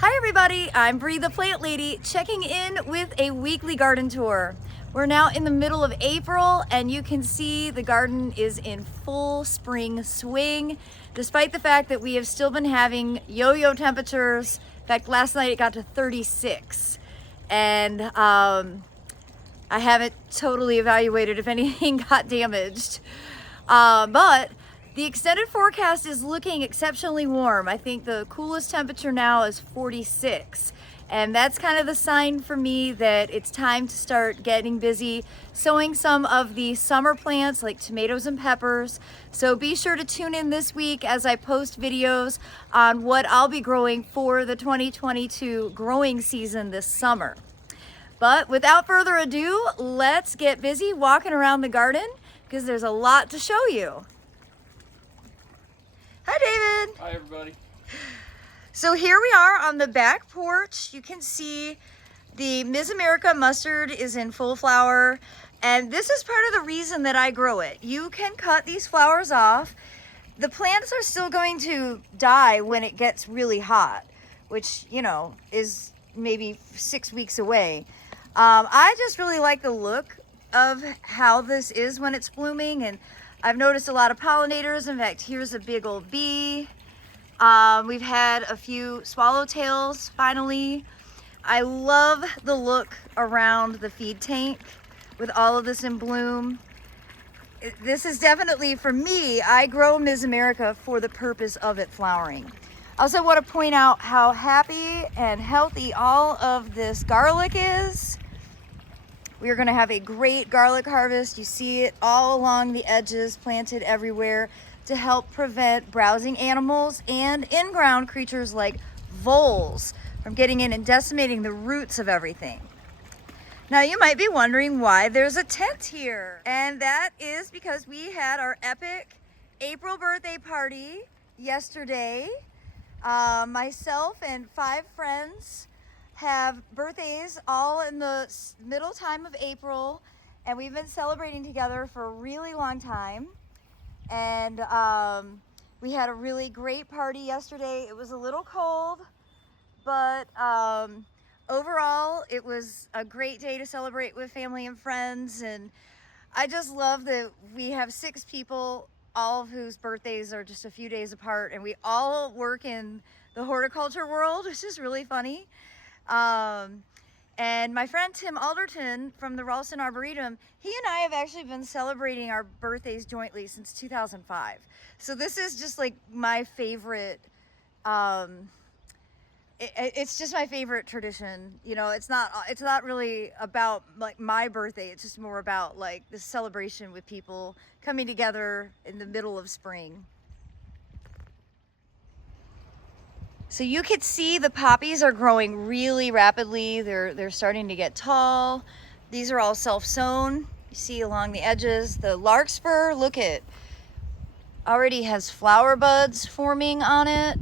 Hi everybody, I'm Bree the Plant Lady, checking in with a weekly garden tour. We're now in the middle of April and you can see the garden is in full spring swing, despite the fact that we have still been having yo-yo temperatures. In fact, last night it got to 36 and I haven't totally evaluated if anything got damaged, but the extended forecast is looking exceptionally warm. I think the coolest temperature now is 46. And that's kind of the sign for me that it's time to start getting busy sowing some of the summer plants like tomatoes and peppers. So be sure to tune in this week as I post videos on what I'll be growing for the 2022 growing season this summer. But without further ado, let's get busy walking around the garden because there's a lot to show you. Hi, David. Hi, everybody. So here we are on the back porch. You can see the Miss America mustard is in full flower, and this is part of the reason that I grow it. You can cut these flowers off. The plants are still going to die when it gets really hot, which, you know, is maybe 6 weeks away. I just really like the look of how this is when it's blooming, and I've noticed a lot of pollinators. In fact, here's a big old bee. We've had a few swallowtails finally. I love the look around the feed tank with all of this in bloom. This is definitely, for me, I grow Miss America for the purpose of it flowering. I also want to point out how happy and healthy all of this garlic is. We are going to have a great garlic harvest. You see it all along the edges, planted everywhere to help prevent browsing animals and in-ground creatures like voles from getting in and decimating the roots of everything. Now you might be wondering why there's a tent here. And that is because we had our epic April birthday party yesterday. Myself and 5 friends have birthdays all in the middle time of April, and we've been celebrating together for a really long time. And we had a really great party yesterday. It was a little cold, but overall it was a great day to celebrate with family and friends. And I just love that we have 6 people, all of whose birthdays are just a few days apart, and we all work in the horticulture world, which is really funny. And my friend Tim Alderton from the Ralston Arboretum, he and I have actually been celebrating our birthdays jointly since 2005. So this is just like my favorite, it's just my favorite tradition. You know, it's not really about like my birthday. It's just more about like the celebration with people coming together in the middle of spring. So you could see the poppies are growing really rapidly. They're starting to get tall. These are all self-sown. You see along the edges. The larkspur, look at, already has flower buds forming on it.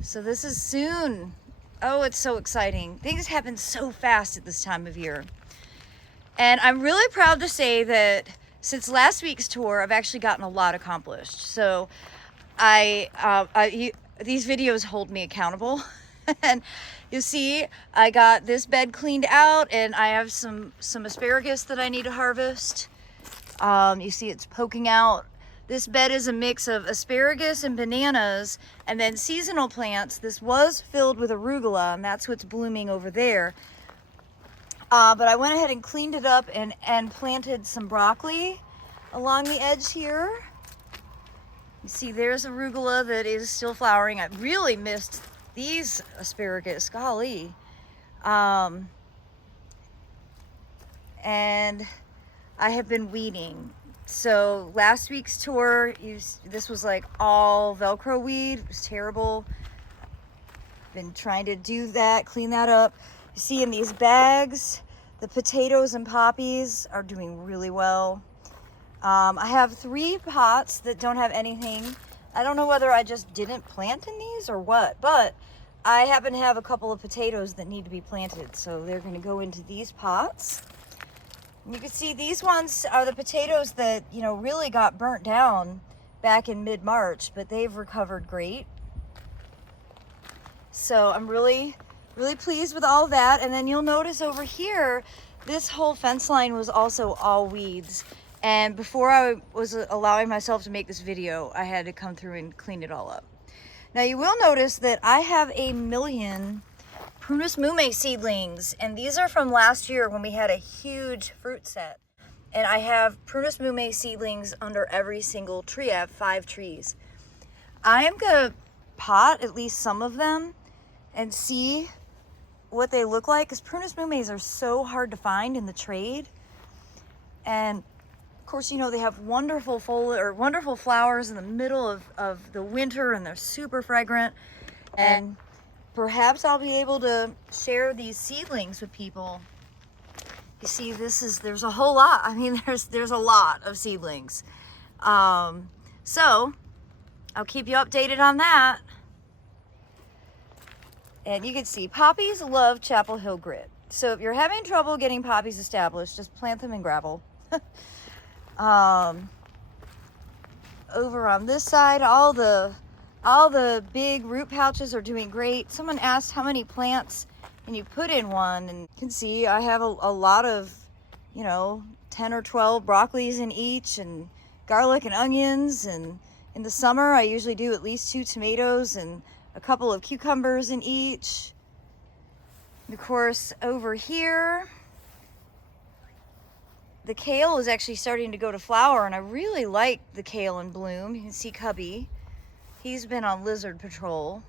So this is soon. Oh, it's so exciting. Things happen so fast at this time of year. And I'm really proud to say that since last week's tour, I've actually gotten a lot accomplished. So these videos hold me accountable. And you see, I got this bed cleaned out, and I have some asparagus that I need to harvest. You see it's poking out. This bed is a mix of asparagus and bananas, and then seasonal plants. This was filled with arugula, and that's what's blooming over there. But I went ahead and cleaned it up and planted some broccoli along the edge here. You see there's arugula that is still flowering. I really missed these asparagus, golly. And I have been weeding. So last week's tour, this was like all Velcro weed. It was terrible. Been trying to do that, clean that up. You see in these bags, the potatoes and poppies are doing really well. I have 3 pots that don't have anything. I don't know whether I just didn't plant in these or what, but I happen to have a couple of potatoes that need to be planted, so they're going to go into these pots. And you can see these ones are the potatoes that, you know, really got burnt down back in mid-March, but they've recovered great. So I'm really pleased with all that. And then you'll notice over here, this whole fence line was also all weeds. And before I was allowing myself to make this video, I had to come through and clean it all up. Now you will notice that I have a million Prunus mume seedlings, and these are from last year when we had a huge fruit set. And I have Prunus mume seedlings under every single tree. I have 5 trees. I am gonna pot at least some of them and see what they look like, because Prunus mumes are so hard to find in the trade. And of course, you know, they have wonderful wonderful flowers in the middle of the winter, and they're super fragrant. And perhaps I'll be able to share these seedlings with people. You see, there's a whole lot. I mean, there's a lot of seedlings. So I'll keep you updated on that. And you can see poppies love Chapel Hill grit. So if you're having trouble getting poppies established, just plant them in gravel. Over on this side, all the big root pouches are doing great. Someone asked how many plants and you put in one, and you can see I have a lot of, you know, 10 or 12 broccolis in each, and garlic and onions. And in the summer I usually do at least 2 tomatoes and a couple of cucumbers in each. And of course, over here the kale is actually starting to go to flower, and I really like the kale in bloom. You can see Cubby, he's been on lizard patrol.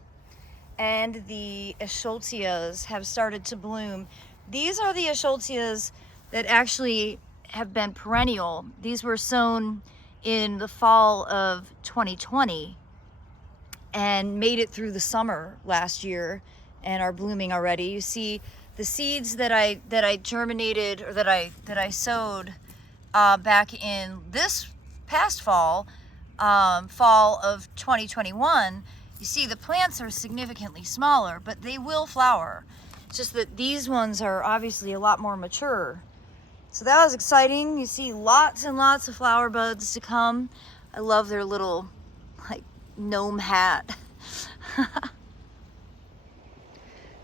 And the eschscholtzias have started to bloom. These are the eschscholtzias that actually have been perennial. These were sown in the fall of 2020 and made it through the summer last year and are blooming already. You see the seeds that I germinated, or that I sowed back in this past fall, fall of 2021. You see the plants are significantly smaller, but they will flower. It's just that these ones are obviously a lot more mature. So that was exciting. You see lots and lots of flower buds to come. I love their little like gnome hat.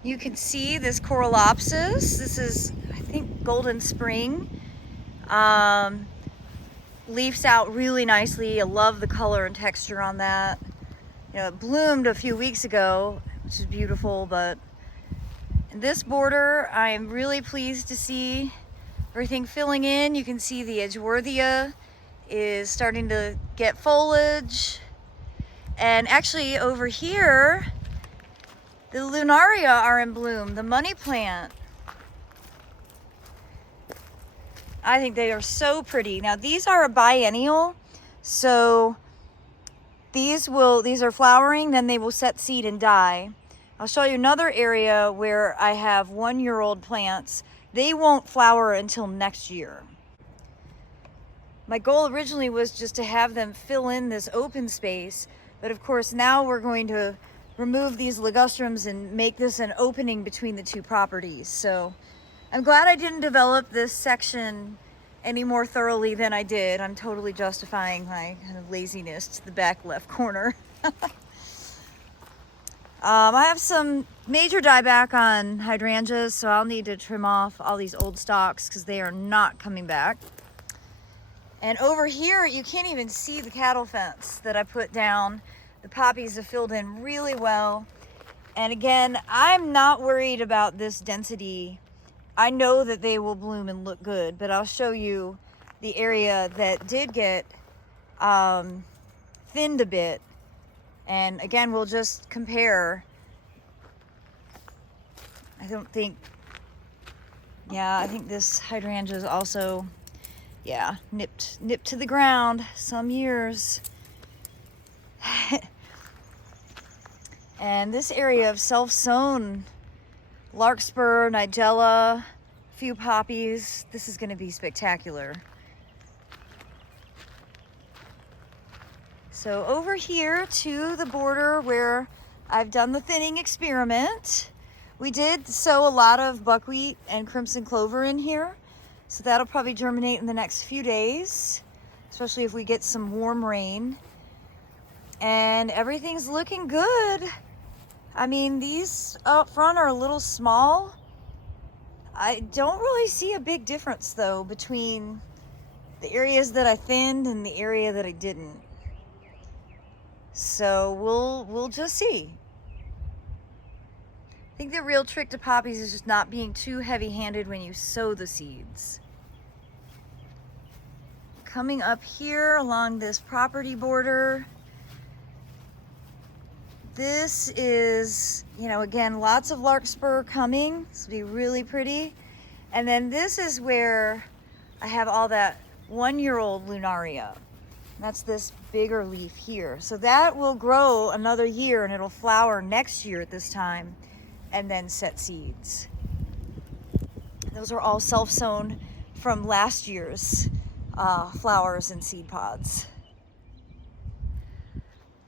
You can see this Coralopsis. This is, I think, Golden Spring. Leaves out really nicely. I love the color and texture on that. You know, it bloomed a few weeks ago, which is beautiful, but in this border, I am really pleased to see everything filling in. You can see the Edgeworthia is starting to get foliage. And actually over here, the Lunaria are in bloom, the money plant. I think they are so pretty. Now these are a biennial, so these are flowering, then they will set seed and die. I'll show you another area where I have 1-year-old plants. They won't flower until next year. My goal originally was just to have them fill in this open space, but of course now we're going to remove these ligustrums and make this an opening between the 2 properties. So I'm glad I didn't develop this section any more thoroughly than I did. I'm totally justifying my kind of laziness to the back left corner. I have some major dieback on hydrangeas, so I'll need to trim off all these old stalks because they are not coming back. And over here, you can't even see the cattle fence that I put down. The poppies have filled in really well. And again, I'm not worried about this density. I know that they will bloom and look good, but I'll show you the area that did get thinned a bit. And again, we'll just compare. I think this hydrangea is also, yeah, nipped to the ground some years. And this area of self-sown larkspur, nigella, a few poppies, this is going to be spectacular. So over here to the border where I've done the thinning experiment, we did sow a lot of buckwheat and crimson clover in here. So that'll probably germinate in the next few days, especially if we get some warm rain. And everything's looking good. I mean, these up front are a little small. I don't really see a big difference though between the areas that I thinned and the area that I didn't. So we'll just see. I think the real trick to poppies is just not being too heavy-handed when you sow the seeds. Coming up here along this property border, this is, you know, again, lots of larkspur coming. This will be really pretty. And then this is where I have all that 1-year-old lunaria. That's this bigger leaf here. So that will grow another year and it'll flower next year at this time and then set seeds. Those are all self-sown from last year's flowers and seed pods.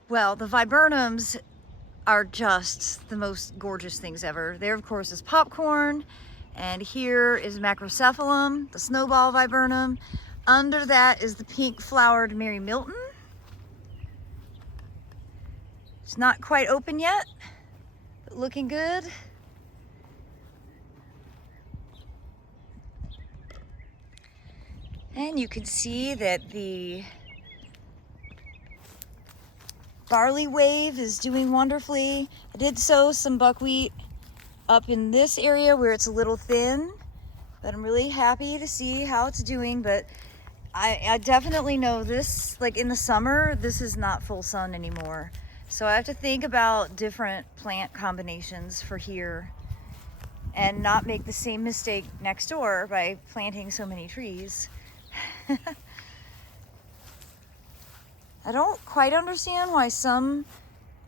Well, the viburnums are just the most gorgeous things ever. There, of course, is popcorn, and here is macrocephalum, the snowball viburnum. Under that is the pink flowered Mary Milton. It's not quite open yet, but looking good. And you can see that the barley wave is doing wonderfully. I did sow some buckwheat up in this area where it's a little thin, but I'm really happy to see how it's doing. But I definitely know this, like in the summer, this is not full sun anymore. So I have to think about different plant combinations for here and not make the same mistake next door by planting so many trees. I don't quite understand why some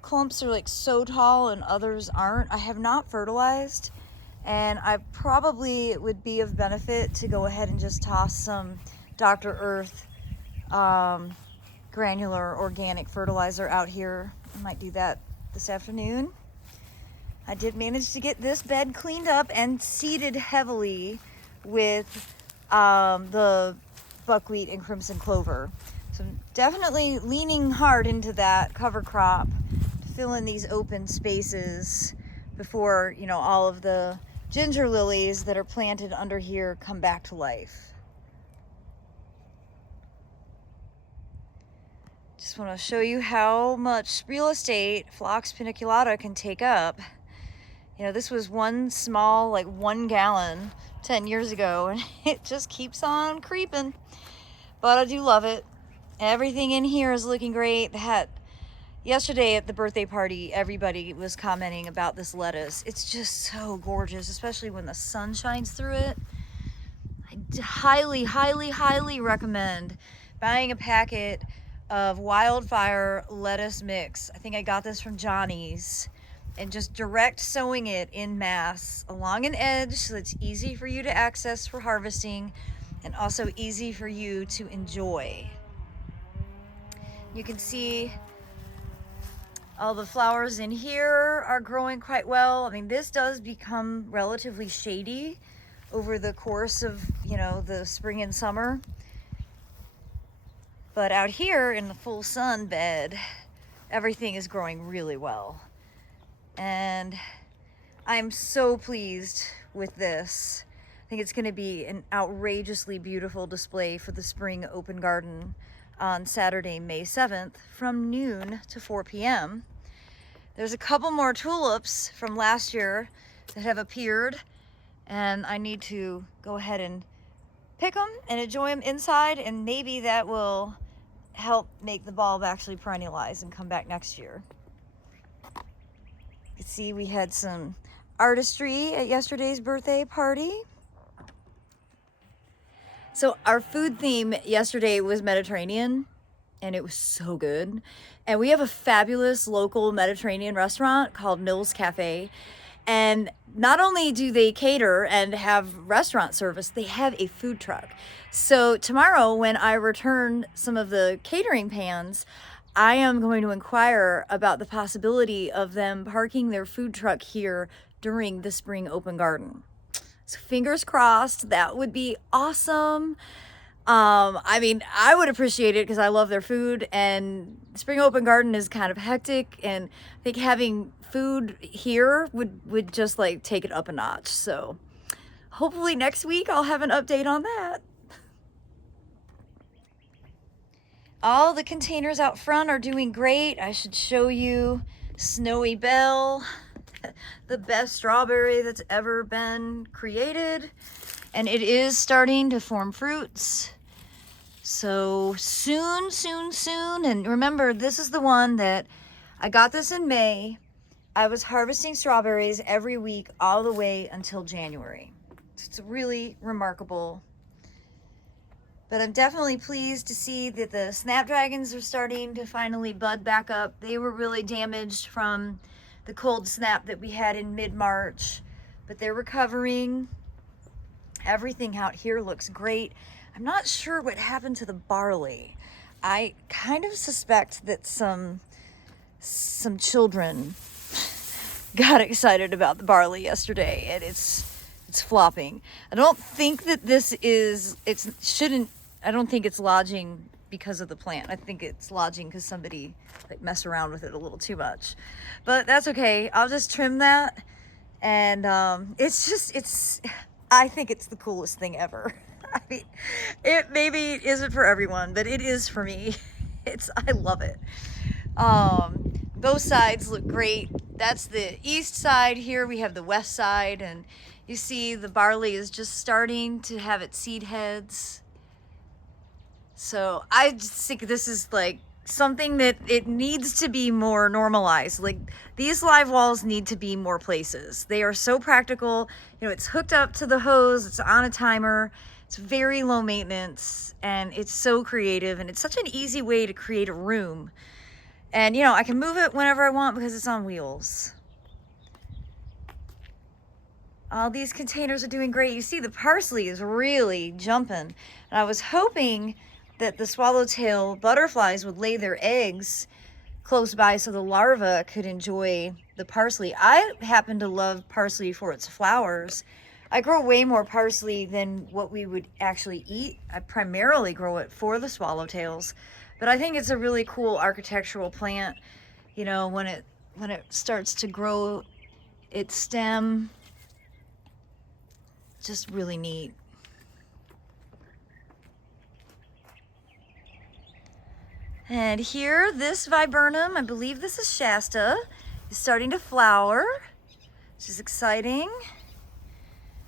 clumps are like so tall and others aren't. I have not fertilized, and I probably it would be of benefit to go ahead and just toss some Dr. Earth granular organic fertilizer out here. I might do that this afternoon. I did manage to get this bed cleaned up and seeded heavily with the buckwheat and crimson clover. So I'm definitely leaning hard into that cover crop to fill in these open spaces before, you know, all of the ginger lilies that are planted under here come back to life. Just want to show you how much real estate Phlox paniculata can take up. You know, this was one small, like 1 gallon 10 years ago, and it just keeps on creeping. But I do love it. Everything in here is looking great. Yesterday at the birthday party, everybody was commenting about this lettuce. It's just so gorgeous, especially when the sun shines through it. I highly, highly, highly recommend buying a packet of wildfire lettuce mix. I think I got this from Johnny's, and just direct sowing it in mass along an edge so it's easy for you to access for harvesting and also easy for you to enjoy. You can see all the flowers in here are growing quite well. I mean, this does become relatively shady over the course of, you know, the spring and summer. But out here in the full sun bed, everything is growing really well. And I'm so pleased with this. I think it's going to be an outrageously beautiful display for the spring open garden on Saturday, May 7th from noon to 4 p.m. There's a couple more tulips from last year that have appeared, and I need to go ahead and pick them and enjoy them inside, and maybe that will help make the bulb actually perennialize and come back next year. You can see we had some artistry at yesterday's birthday party. So our food theme yesterday was Mediterranean, and it was so good. And we have a fabulous local Mediterranean restaurant called Mills Cafe. And not only do they cater and have restaurant service, they have a food truck. So tomorrow when I return some of the catering pans, I am going to inquire about the possibility of them parking their food truck here during the spring open garden. So fingers crossed, that would be awesome. I mean, I would appreciate it because I love their food, and Spring Open Garden is kind of hectic, and I think having food here would just like take it up a notch. So hopefully next week I'll have an update on that. All the containers out front are doing great. I should show you Snowy Belle, the best strawberry that's ever been created. And it is starting to form fruits. So soon, soon, soon. And remember, this is the one that I got this in May. I was harvesting strawberries every week all the way until January. It's really remarkable. But I'm definitely pleased to see that the snapdragons are starting to finally bud back up. They were really damaged from the cold snap that we had in mid-March, but they're recovering. Everything out here looks great. I'm not sure what happened to the barley. I kind of suspect that some children got excited about the barley yesterday, and it's flopping. I don't think that I don't think it's lodging because of the plant. I think it's lodging because somebody like messed around with it a little too much. But that's okay. I'll just trim that. And I think it's the coolest thing ever. I mean, it maybe isn't for everyone, but it is for me. I love it. Both sides look great. That's the east side. Here we have the west side, and you see the barley is just starting to have its seed heads. So I just think this is like something that it needs to be more normalized. Like, these live walls need to be more places. They are so practical. You know, it's hooked up to the hose, it's on a timer, it's very low maintenance, and it's so creative, and it's such an easy way to create a room. And you know, I can move it whenever I want because it's on wheels. All these containers are doing great. You see the parsley is really jumping. And I was hoping that the swallowtail butterflies would lay their eggs close by so the larvae could enjoy the parsley. I happen to love parsley for its flowers. I grow way more parsley than what we would actually eat. I primarily grow it for the swallowtails, but I think it's a really cool architectural plant. You know, when it starts to grow its stem, just really neat. And here, this viburnum, I believe this is Shasta, is starting to flower, which is exciting.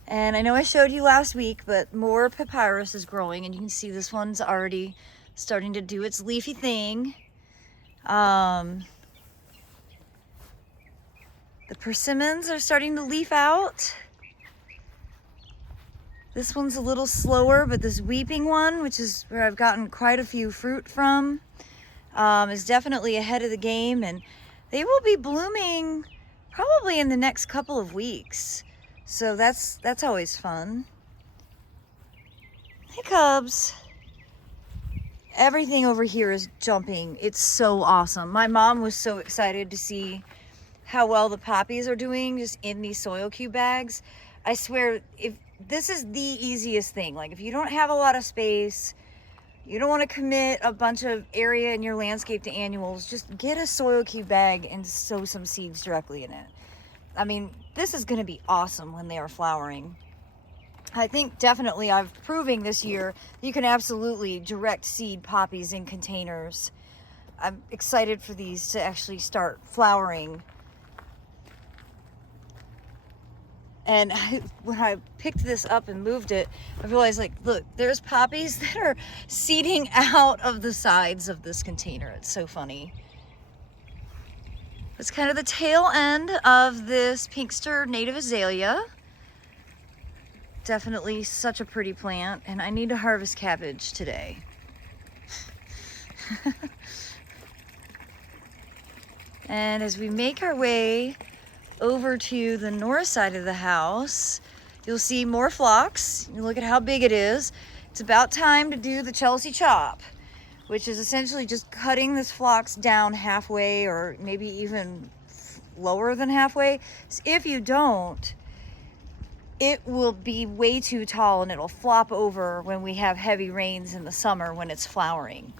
And I know I showed you last week, but more papyrus is growing, and you can see this one's already starting to do its leafy thing. The persimmons are starting to leaf out. This one's a little slower, but this weeping one, which is where I've gotten quite a few fruit from, is definitely ahead of the game, and they will be blooming probably in the next couple of weeks. So that's always fun. Hey, Cubs. Everything over here is jumping. It's so awesome. My mom was so excited to see how well the poppies are doing just in these soil cube bags. I swear, if this is the easiest thing, like if you don't have a lot of space, you don't want to commit a bunch of area in your landscape to annuals, just get a soil cube bag and sow some seeds directly in it. I mean, this is going to be awesome when they are flowering. I think definitely I've proving this year you can absolutely direct seed poppies in containers. I'm excited for these to actually start flowering. And when I picked this up and moved it, I realized, like, look, there's poppies that are seeding out of the sides of this container. It's so funny. It's kind of the tail end of this Pinkster native azalea. Definitely such a pretty plant, and I need to harvest cabbage today. And as we make our way over to the north side of the house, you'll see more phlox. You look at how big it is. It's about time to do the Chelsea chop, which is essentially just cutting this phlox down halfway, or maybe even lower than halfway. So if you don't, it will be way too tall and it'll flop over when we have heavy rains in the summer when it's flowering.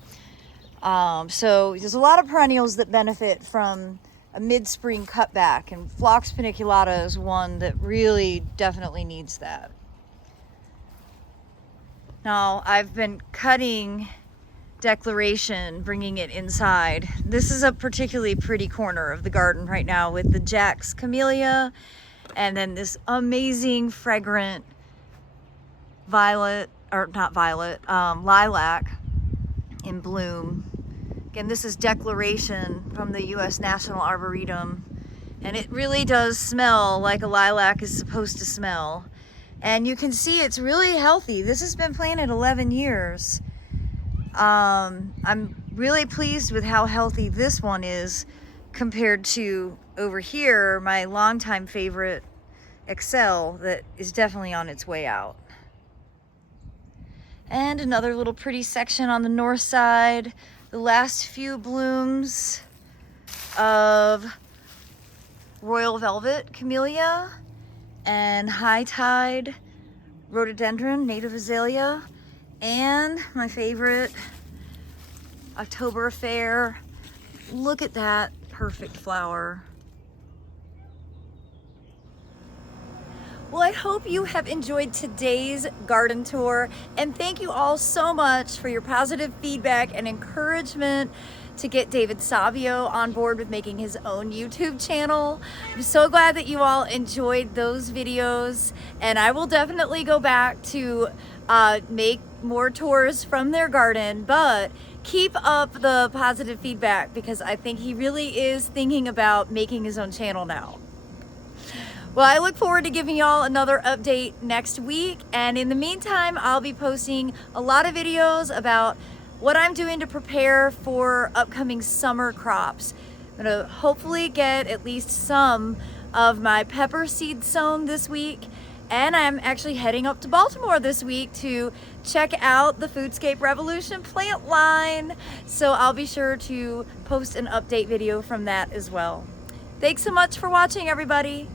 So there's a lot of perennials that benefit from a mid-spring cutback, and Phlox paniculata is one that really definitely needs that. Now, I've been cutting Declaration, bringing it inside. This is a particularly pretty corner of the garden right now with the Jack's Camellia and then this amazing fragrant lilac in bloom. Again, this is Declaration from the U.S. National Arboretum, and it really does smell like a lilac is supposed to smell. And you can see it's really healthy. This has been planted 11 years. I'm really pleased with how healthy this one is compared to over here, my longtime favorite, Excel, that is definitely on its way out. And another little pretty section on the north side. The last few blooms of Royal Velvet Camellia and High Tide Rhododendron Native Azalea, and my favorite, October Affair. Look at that perfect flower. Well, I hope you have enjoyed today's garden tour, and thank you all so much for your positive feedback and encouragement to get David Savio on board with making his own YouTube channel. I'm so glad that you all enjoyed those videos, and I will definitely go back to make more tours from their garden, but keep up the positive feedback because I think he really is thinking about making his own channel now. Well, I look forward to giving y'all another update next week, and in the meantime, I'll be posting a lot of videos about what I'm doing to prepare for upcoming summer crops. I'm gonna hopefully get at least some of my pepper seeds sown this week, and I'm actually heading up to Baltimore this week to check out the Foodscape Revolution plant line, so I'll be sure to post an update video from that as well. Thanks so much for watching, everybody.